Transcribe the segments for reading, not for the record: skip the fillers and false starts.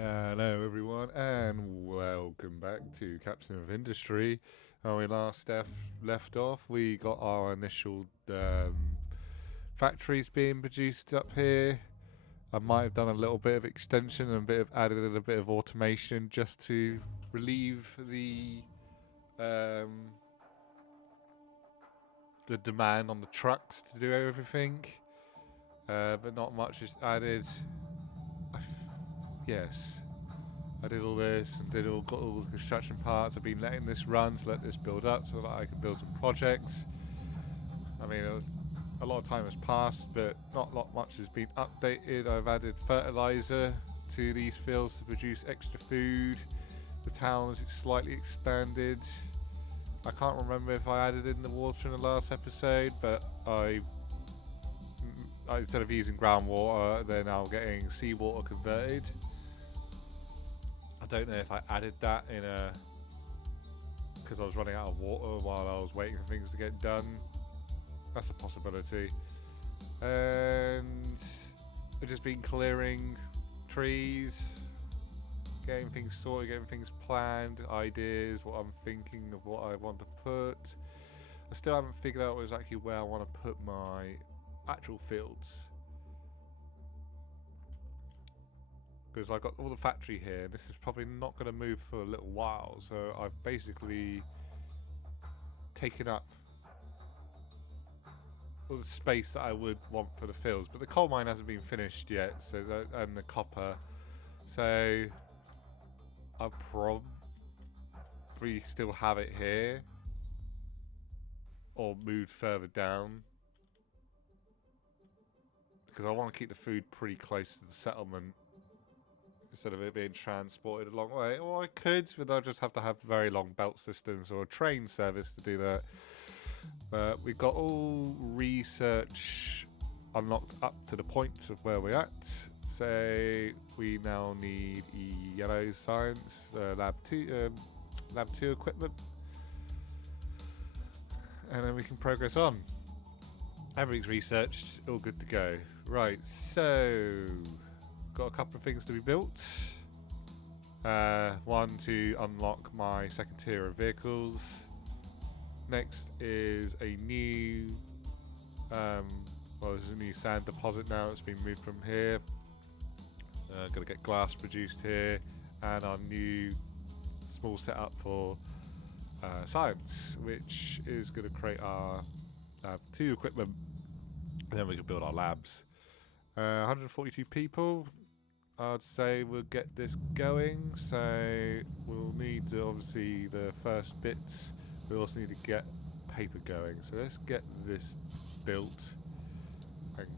Hello everyone and welcome back to Captain of Industry. When we last left off, we got our initial factories being produced up here. I might have done a little bit of extension and added a bit of automation just to relieve the demand on the trucks to do everything. But not much is added. Yes, I did all this and got all the construction parts. I've been letting this run to let this build up so that I can build some projects. I mean, a lot of time has passed, but not much has been updated. I've added fertilizer to these fields to produce extra food. The town is slightly expanded. I can't remember if I added in the water in the last episode, but I instead of using groundwater, they're now getting seawater converted. I don't know if I added that in because I was running out of water while I was waiting for things to get done. That's a possibility. And I've just been clearing trees, getting things sorted, getting things planned, ideas, what I'm thinking of what I want to put. I still haven't figured out exactly where I want to put my actual fields. Because I've got all the factory here, and this is probably not going to move for a little while, so I've basically taken up all the space that I would want for the fields. But the coal mine hasn't been finished yet, so and the copper, so I'll probably still have it here or moved further down, because I want to keep the food pretty close to the settlement instead of it being transported a long way. Or I could, but I'll just have to have very long belt systems or a train service to do that. But we got all research unlocked up to the point of where we're at. So we now need yellow science, lab 2 equipment, and then we can progress on. Everything's researched, all good to go. Right, so got a couple of things to be built. One to unlock my second tier of vehicles. Next is a new there's a new sand deposit now. It's been moved from here. Gonna get glass produced here, and our new small setup for science, which is going to create our lab 2 equipment, and then we can build our labs. 142 people. I'd say we'll get this going, so we'll need obviously the first bits. We also need to get paper going, so let's get this built and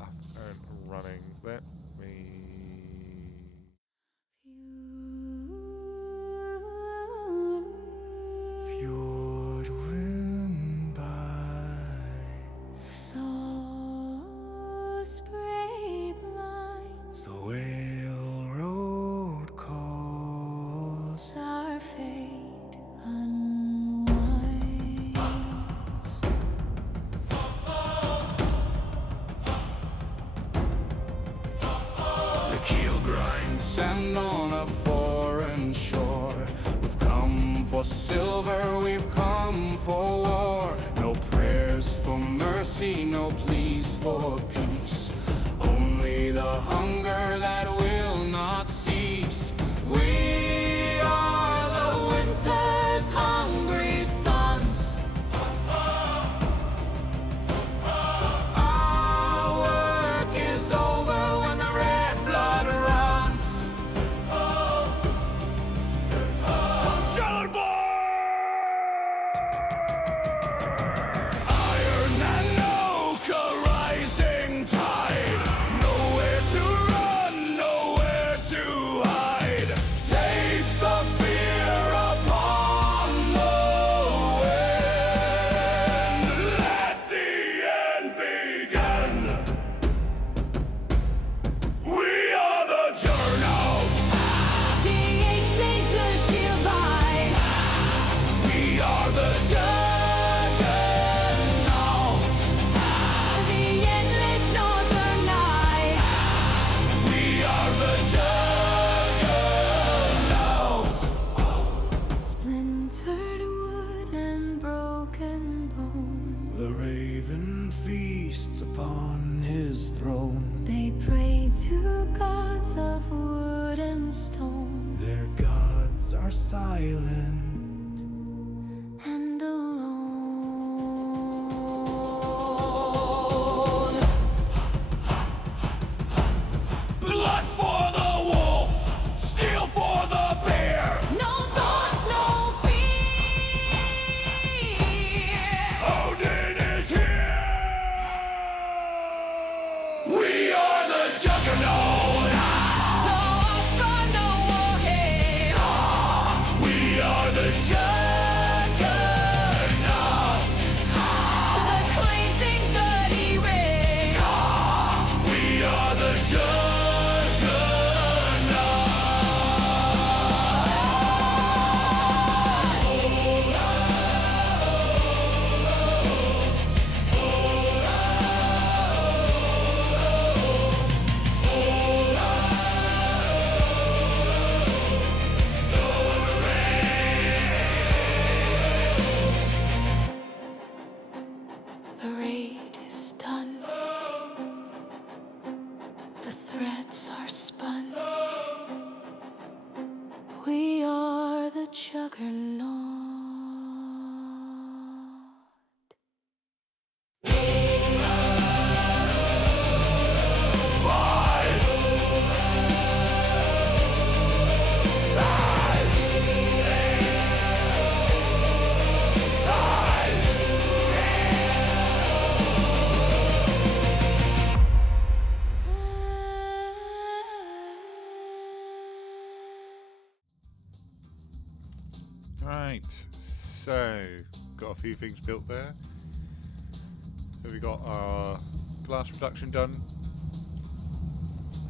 up and running. Let me Fjord wind by, So spray blinds the railroad calls. our fate unwinds. The keel grinds sand on a foreign shore. We've come for silver, we've come for war. No prayers for mercy, no pleas for peace. Only the hunger that will not cease. We are the winter's hungry sons. Our work is over when the red blood runs. Iron and oak, a silent. and alone. Blood for the wolf, steel for the bear. No thought, no fear. Odin is here. We are the Juggernaut. No Oscar, no warhead. We are the Juggernaut. The cleansing bloody red. We are the The raid is done. The threads are spun. We are the Juggernaut. Right, so got a few things built there. So we got our glass production done.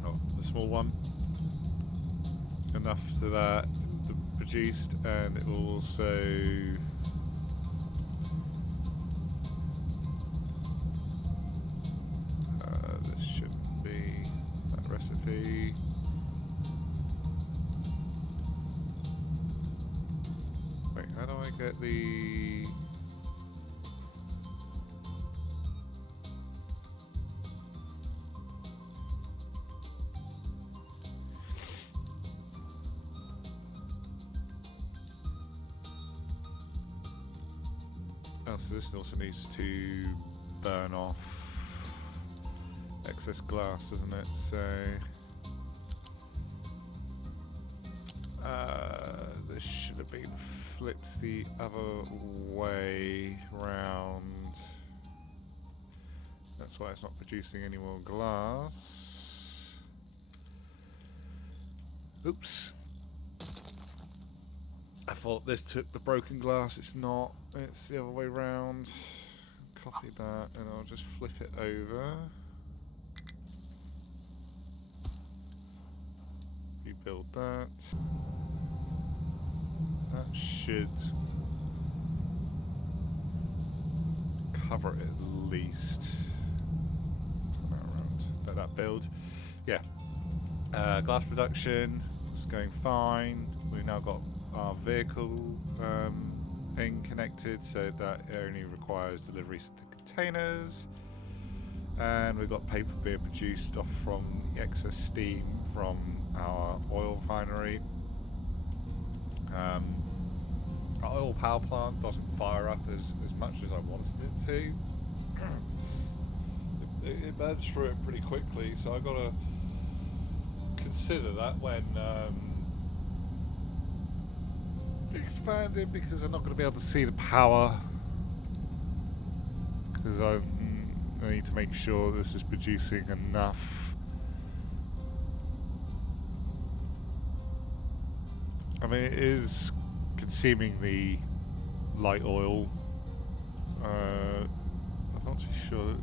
Oh, the small one. Enough so that produced, and it will also this shouldn't be that recipe. Wait, how do I get the... Oh, so this also needs to burn off excess glass, doesn't it? So... this should have been flipped the other way round. That's why it's not producing any more glass. Oops. I thought this took the broken glass, it's not. It's the other way round. Copy that and I'll just flip it over. Rebuild that. That should cover it at least. Turn that around. Let that build. Yeah. Glass production is going fine. We've now got our vehicle thing connected, so that it only requires deliveries to containers. And we've got paper being produced off from the excess steam from our oil refinery. Our oil power plant doesn't fire up as much as I wanted it to. It burns through it pretty quickly, so I've got to consider that when expanding, because I'm not going to be able to see the power, because I need to make sure this is producing enough. I mean, it is consuming the light oil. I'm not too sure that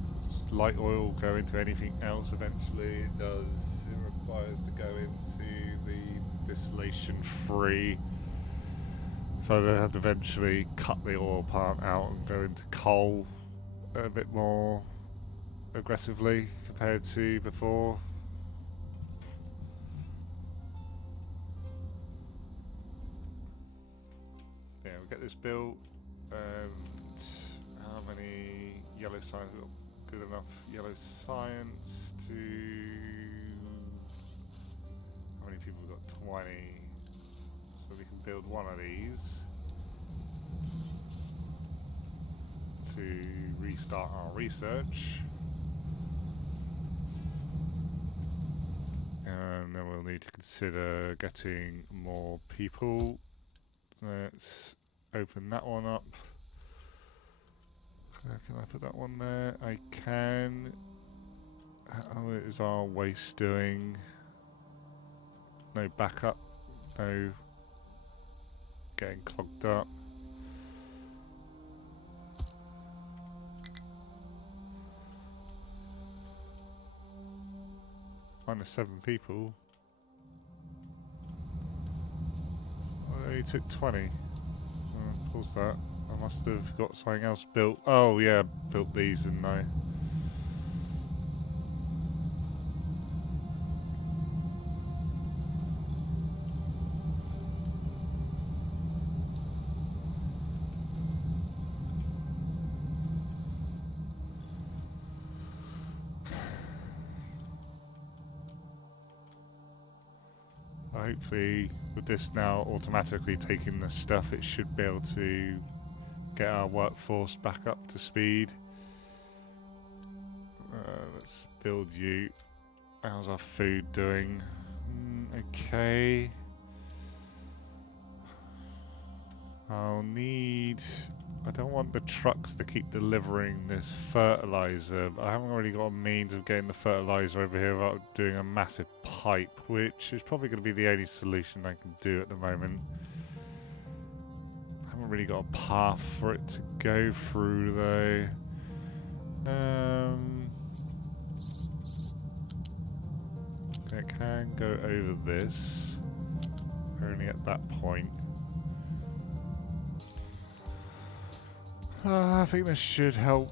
light oil will go into anything else eventually. It does. It requires to go into the distillation free. So they have to eventually cut the oil part out and go into coal a bit more aggressively compared to before. Yeah, we'll get this built, and how many yellow signs? We've got good enough yellow science to... How many people have got 20? So we can build one of these to restart our research. And then we'll need to consider getting more people. Let's open that one up. Can I put that one there? I can. How is our waste doing? No backup. No getting clogged up. -7 people. I only took 20. Pause that. I must have got something else built. Oh yeah, built these, didn't I? Hopefully with this now automatically taking the stuff, it should be able to get our workforce back up to speed. Let's build you. How's our food doing? Okay. I'll need... I don't want the trucks to keep delivering this fertilizer. I haven't really got a means of getting the fertilizer over here without doing a massive pipe, which is probably going to be the only solution I can do at the moment. I haven't really got a path for it to go through though. It can go over this, only at that point. I think this should help.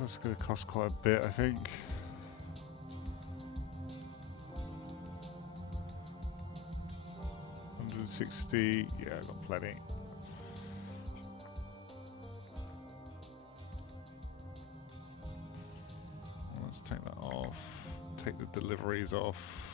That's going to cost quite a bit, I think. $160. Yeah, I've got plenty. Let's take that off. Take the deliveries off.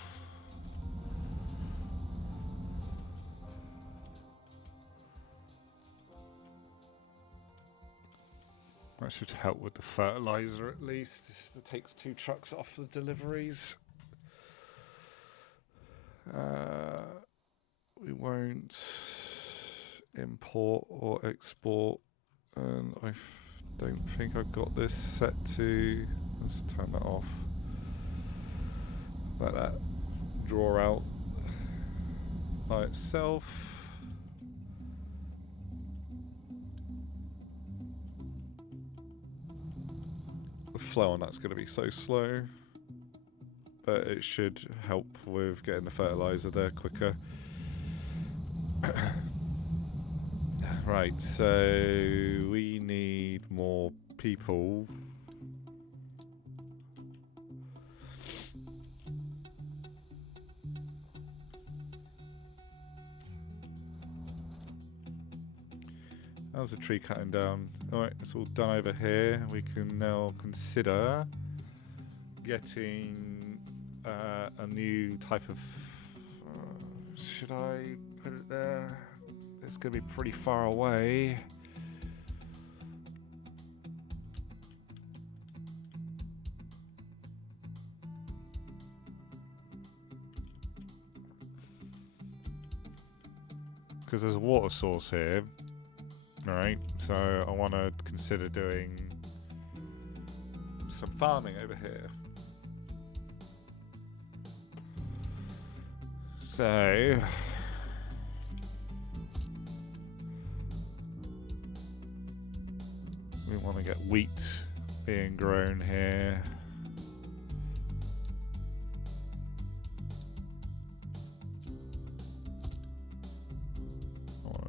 That should help with the fertilizer at least. It takes 2 trucks off the deliveries. We won't import or export, and I don't think I've got this set to. Let's turn that off. Let that draw out by itself. Flow on that's going to be so slow, but it should help with getting the fertilizer there quicker. Right, so we need more people. How's the tree cutting down? Alright, it's all done over here. We can now consider getting a new type of... should I put it there? It's going to be pretty far away. Because there's a water source here. Alright, so I want to consider doing some farming over here. So we want to get wheat being grown here.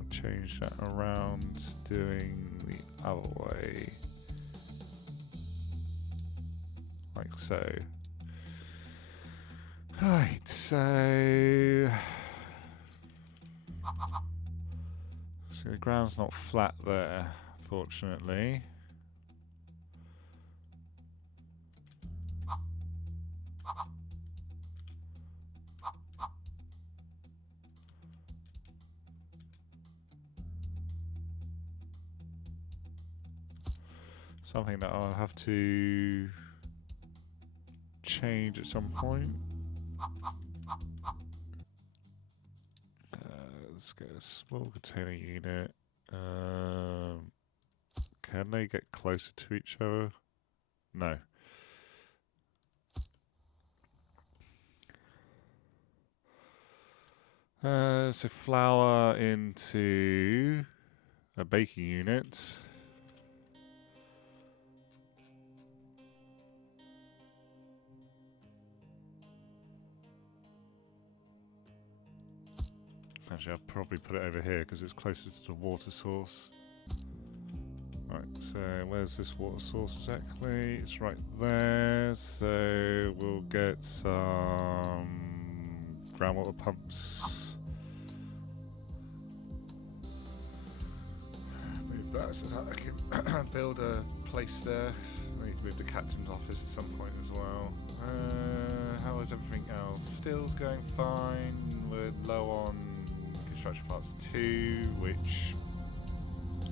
Change that around, doing the other way, like so. Right, so the ground's not flat there, fortunately. something that I'll have to change at some point. Let's get a small container unit. Can they get closer to each other? No. So flour into a baking unit. Actually, I'll probably put it over here because it's closer to the water source. Right, so where's this water source exactly? It's right there. So we'll get some groundwater pumps. Move that so that I can build a place there. I need to move the captain's office at some point as well. How is everything else? Still's going fine. We're low on construction parts 2, which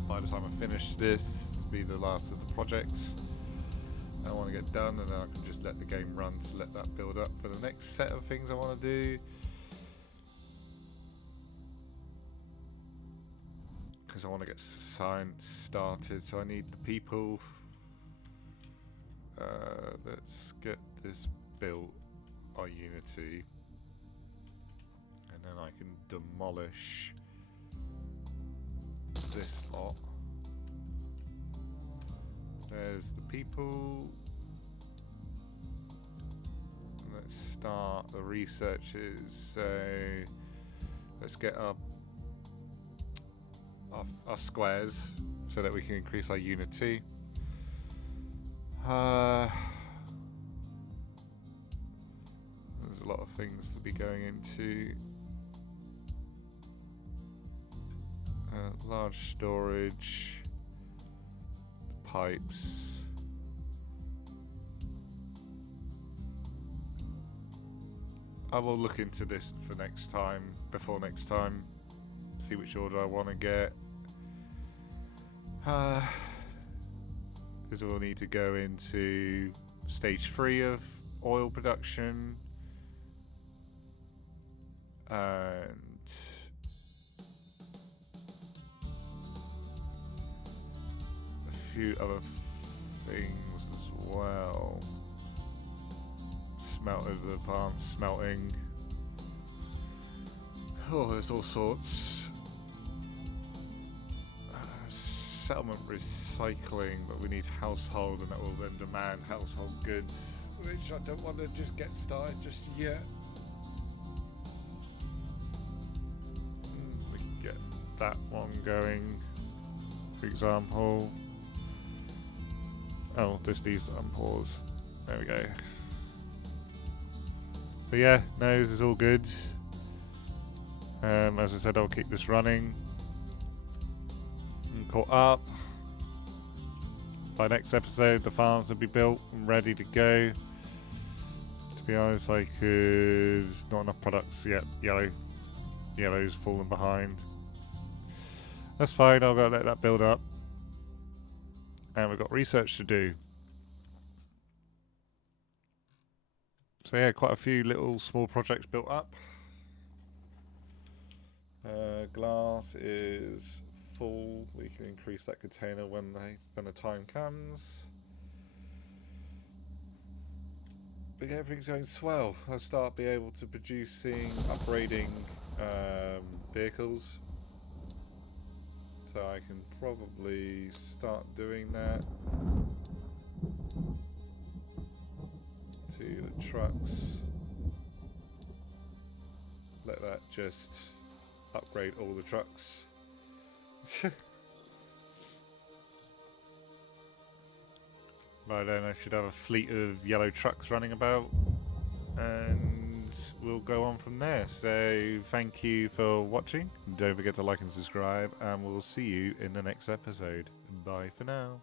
by the time I finish this will be the last of the projects I want to get done, and then I can just let the game run to let that build up for the next set of things I want to do. Because I want to get science started, so I need the people. Let's get this built by Unity, and then I can demolish this lot. There's the people. Let's start the researches. So let's get our squares so that we can increase our unity. There's a lot of things to be going into. Large storage, pipes. I will look into this for next time, before next time, see which order I want to get. Because we'll need to go into stage 3 of oil production, and a few other things as well. Advanced smelting. Oh, there's all sorts. Settlement recycling, but we need household, and that will then demand household goods, which I don't want to just get started just yet. We can get that one going, for example. Oh, this needs to unpause. There we go. But yeah, no, this is all good. As I said, I'll keep this running. I'm caught up. By next episode, the farms will be built and ready to go. To be honest, there's not enough products yet. Yellow's fallen behind. That's fine, I'll go let that build up. And we've got research to do. So yeah, quite a few little small projects built up. Glass is full. We can increase that container when the time comes. But yeah, everything's going swell. I'll start be able to upgrading vehicles. So I can probably start doing that. To the trucks. Let that just upgrade all the trucks. By then I should have a fleet of yellow trucks running about, and we'll go on from there. So thank you for watching. Don't forget to like and subscribe, and we'll see you in the next episode. Bye for now.